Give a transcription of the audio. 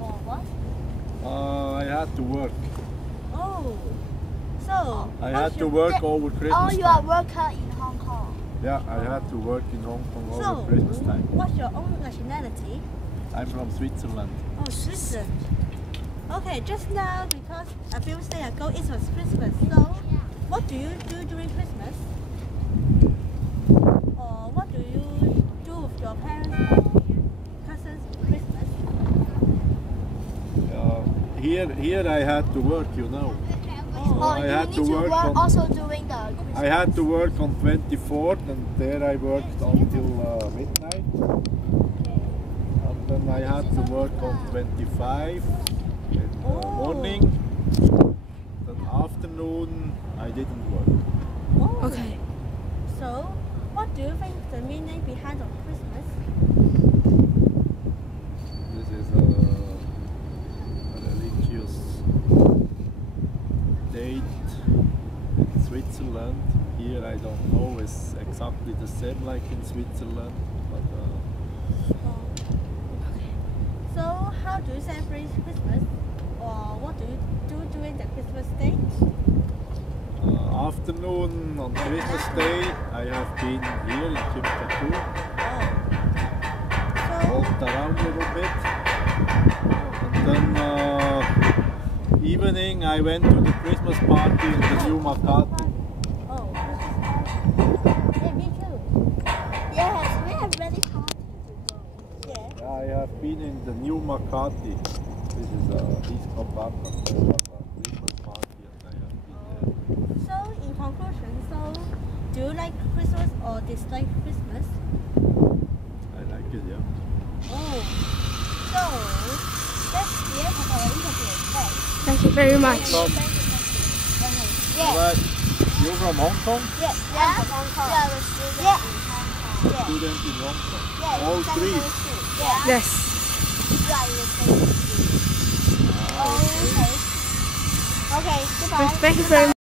or what? I had to work. Oh, so I had to work over Christmas Oh, you are time. worker in Hong Kong. Yeah, I had to work in Hong Kong So, over Christmas time. what's your own nationality? I'm from Switzerland. Oh, Switzerland. Okay, just now because a few days ago it was Christmas. So, what do you do during Christmas? Or what do you do with your parents or cousins for Christmas? Here I had to work, you know. Oh, Oh, I you had need to to work work on- also during the Christmas. I had to work on 24th and there I worked until midnight. And then I had to work on 25 in the morning. Then afternoon I didn't work. oh. Okay. So, what do you think the meaning behind of Christmas? This is a religious date in Switzerland. Here I don't know, it's exactly the same like in Switzerland. But So, how do you celebrate Christmas? Or what do you do during the Christmas day? afternoon on Christmas Day I have been here in Timbuktu, So, walked around a little bit. And then evening I went to the Christmas party in the new Makati. oh, yeah, me too. Yes, we have many parties to go. Yeah. Yeah, I have been in the new Makati. This is East Kopaka, Christmas party and I have been there. So, in conclusion, so do you like Christmas or dislike Christmas? I like it, yeah. Oh, so that's the end of our interview. Thanks. Thank you very much. From, Yes. right, you from Hong Kong? Yes, Yeah? I'm from Hong Kong. Yeah, the student in Hong Kong. Yeah. Student in Hong Kong. Yeah, All three. Yeah. Yes. You are in the same school. Ah, okay. Okay. Okay, goodbye. Thank you very much.